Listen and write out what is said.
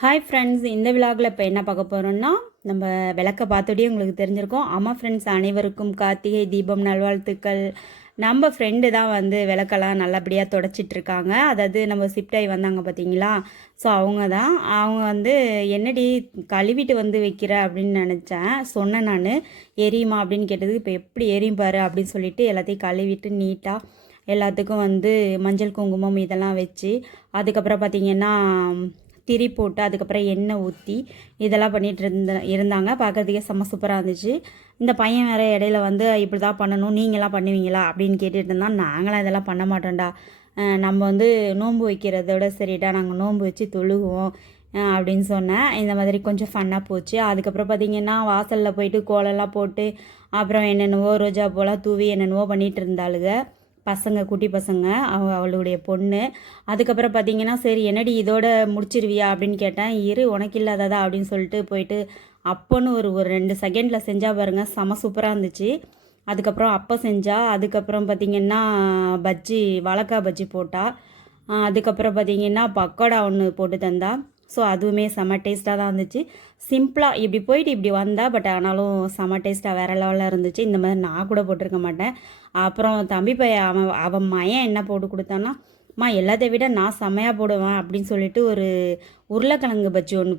Hi friends இந்த விழாவில் இப்போ என்ன பார்க்க போகிறோம்னா நம்ம விளக்க பார்த்தோடே உங்களுக்கு தெரிஞ்சிருக்கோம். ஆமாம் ஃப்ரெண்ட்ஸ் அனைவருக்கும் கார்த்திகை தீபம் நல்வாழ்த்துக்கள். நம்ம ஃப்ரெண்டு தான் வந்து விளக்கெல்லாம் நல்லபடியாக தொடச்சிட்ருக்காங்க. அதாவது நம்ம சிப்டாய் வந்தாங்க பார்த்தீங்களா? ஸோ அவங்க தான். அவங்க வந்து என்னடி கழுவிட்டு வந்து வைக்கிற? அப்படின்னு நினச்சேன். சொன்னேன் நான். எரியுமா? அப்படின்னு கேட்டதுக்கு இப்போ எப்படி எரியும் பாரு? அப்படின்னு சொல்லிட்டு எல்லாத்தையும் கழுவிட்டு நீட்டாக எல்லாத்துக்கும் வந்து மஞ்சள் குங்குமம் இதெல்லாம் வச்சு அதுக்கப்புறம் பார்த்திங்கன்னா திரி போட்டு அதுக்கப்புறம் எண்ணெய் ஊற்றி இதெல்லாம் பண்ணிகிட்டு இருந்த இருந்தாங்க. பார்க்குறதுக்கே செம்ம சூப்பராக இருந்துச்சு. இந்த பையன் வேறு இடையில வந்து இப்படி தான் பண்ணணும். நீங்களாம் பண்ணுவீங்களா? அப்படின்னு கேட்டுட்டு இருந்தால் நாங்களாம் இதெல்லாம் பண்ண மாட்டோம்டா. நம்ம வந்து நோன்பு வைக்கிறதோட சரிடா. நாங்கள் நோன்பு வச்சு தொழுகுவோம் அப்படின்னு சொன்னேன். இந்த மாதிரி கொஞ்சம் ஃபன்னாக போச்சு. அதுக்கப்புறம் பார்த்திங்கன்னா வாசலில் போயிட்டு கோலெல்லாம் போட்டு அப்புறம் என்னென்னவோ ரோஜா போலாம் தூவி என்னென்னவோ பண்ணிகிட்டு இருந்தாளுங்க பசங்க குட்டி பசங்க அவ அவளுடைய பொண்ணு. அதுக்கப்புறம் பார்த்தீங்கன்னா சரி என்னடி இதோட முடிச்சிருவியா? அப்படின்னு கேட்டேன். இரு உனக்கு இல்லாததா? அப்படின்னு சொல்லிட்டு போயிட்டு அப்போன்னு ஒரு ஒரு ரெண்டு செகண்டில் செஞ்சால் பாருங்கள் செம சூப்பராக இருந்துச்சு. அதுக்கப்புறம் அப்போ செஞ்சா அதுக்கப்புறம் பார்த்திங்கன்னா பஜ்ஜி வாழைக்காய் பஜ்ஜி போட்டா. அதுக்கப்புறம் பார்த்திங்கன்னா பக்கோடா ஒன்று போட்டு தந்தா. ஸோ அதுவுமே செம்ம டேஸ்ட்டாக தான் இருந்துச்சு. சிம்பிளாக இப்படி போயிட்டு இப்படி வந்தால் பட் ஆனாலும் செம்ம டேஸ்ட்டாக வேறு லெவலில் இருந்துச்சு. இந்த மாதிரி நான் கூட போட்டிருக்க மாட்டேன். அப்புறம் தம்பி பையன் அவன் அவன் மயன் என்ன போட்டு கொடுத்தான்னா அம்மா எல்லாத்தை விட நான் செம்மையாக போடுவேன் அப்படின்னு சொல்லிட்டு ஒரு உருளைக்கிழங்கு பஜ்ஜி ஒன்று